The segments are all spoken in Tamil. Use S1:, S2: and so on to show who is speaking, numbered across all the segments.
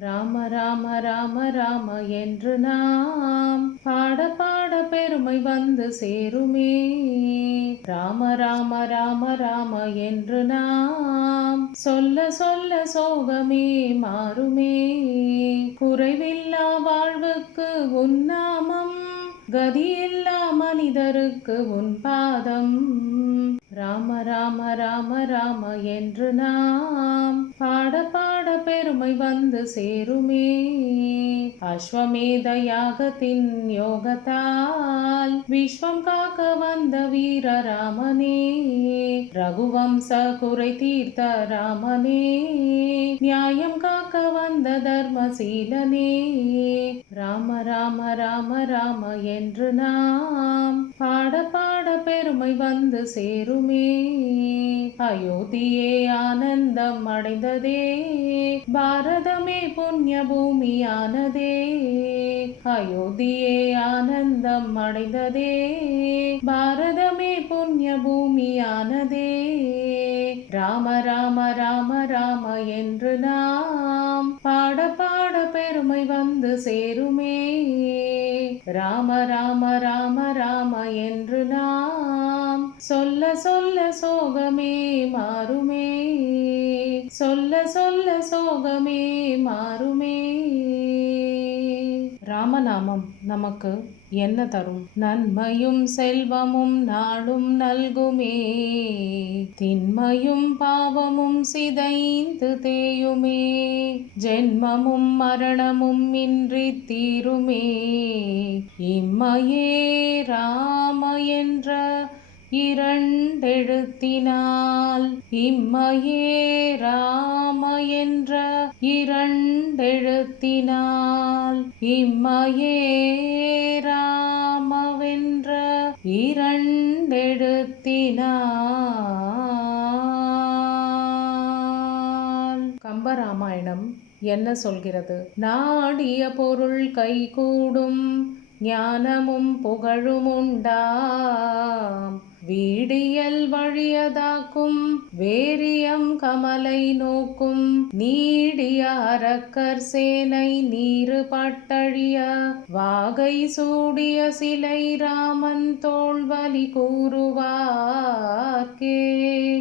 S1: ராம ராம ராம ராம என்று நாம் பாட பாட பெருமை வந்து சேருமே. ராம ராம ராம ராம என்று நாம் சொல்ல சொல்ல சோகமே மாறுமே. குறைவில்லா வாழ்வுக்கு உன்னாமம் கதியில்லா மனிதருக்கு உன் பாதம். ராம ராம ராம ராம என்று நாம் பாட பெருமை வந்து சேருமே. அஸ்வமேத யாகத்தின் யோகத்தால் விஸ்வம் காக்க வந்த வீர ராமனே ரகுவம்ச குறை தீர்த்த ராமனே. நியாயம் காக்க வந்த தர்மசீலனே. ராம ராம ராம ராம என்று நாம் பாட பாட பெருமை வந்து சேருமே. அயோத்தியே ஆனந்தம் அடைந்ததே. பாரதமே புண்ணிய பூமியானதே. அயோத்தியே ஆனந்தம் அடைந்ததே. பாரதமே புண்ணிய பூமியானதே. ராம ராம ராம ராம என்று நாம் பாட பெருமை வந்து சேருமே. ராம ராம ராம ராம என்று நாம். சொல்ல சொல்ல சோகமே மாறுமே. சொல்ல சொல்ல சோகமே மாறுமே. ராமநாமம் நமக்கு என்ன தரும்? நன்மையும் செல்வமும் நாளும் நல்குமே. திண்மையும் பாவமும் சிதைந்து தேயுமே. ஜென்மமும் மரணமும் இன்றி தீருமே. இம்மையே ராம என்ற இரண்டெழுத்தினால் இம்மையே ராம என்ற இரண்டெழுத்தினால் இம்மையே ராமவென்ற இரண்டெழுத்தினால் கம்பராமாயணம் என்ன சொல்கிறது? நாடிய பொருள் கைகூடும் ஞானமும் புகழும் உண்டாம் வீடியல் வழியதாக்கும் வேரியம் கமலை நோக்கும் நீடிய அரக்கர் சேனை நீரு பட்டழிய வாகை சூடிய சிலை ராமன் தோல்வலி கூறுவார்க்கே.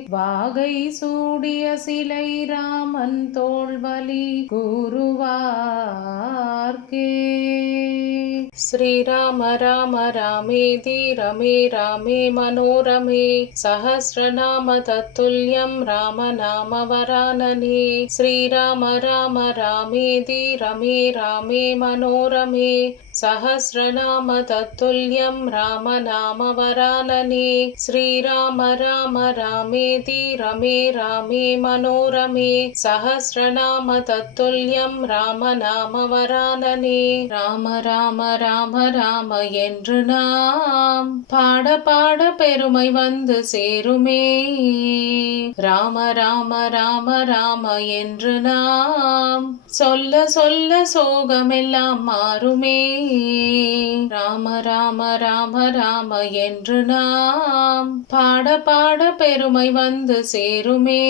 S1: வாகை சூடிய சிலை ராமன் தோல்வலி கூறுவார்க்கே. श्रीराम राम रामेति रमे रामे मनोरमे सहस्रनाम तत्तुल्यं रामनाम वरानने। श्रीराम राम रामेति रमे रामे मनोरमे सहस्रनाम तत्तुल्यं रामनाम वरानने श्रीराम राम रामेति रमे रामे मनोरमे सहस्रनाम तत्तुल्यं रामनाम वरानने ராம ராம ராம ராம என்று நாம் பாட பாட பெருமை வந்து சேருமே. ராம ராம ராம ராம என்று நாம் சொல்ல சொல்ல சோகமெல்லாம் மாறுமே. ராம ராம ராம ராம என்று நாம் பாட பாட பெருமை வந்து சேருமே.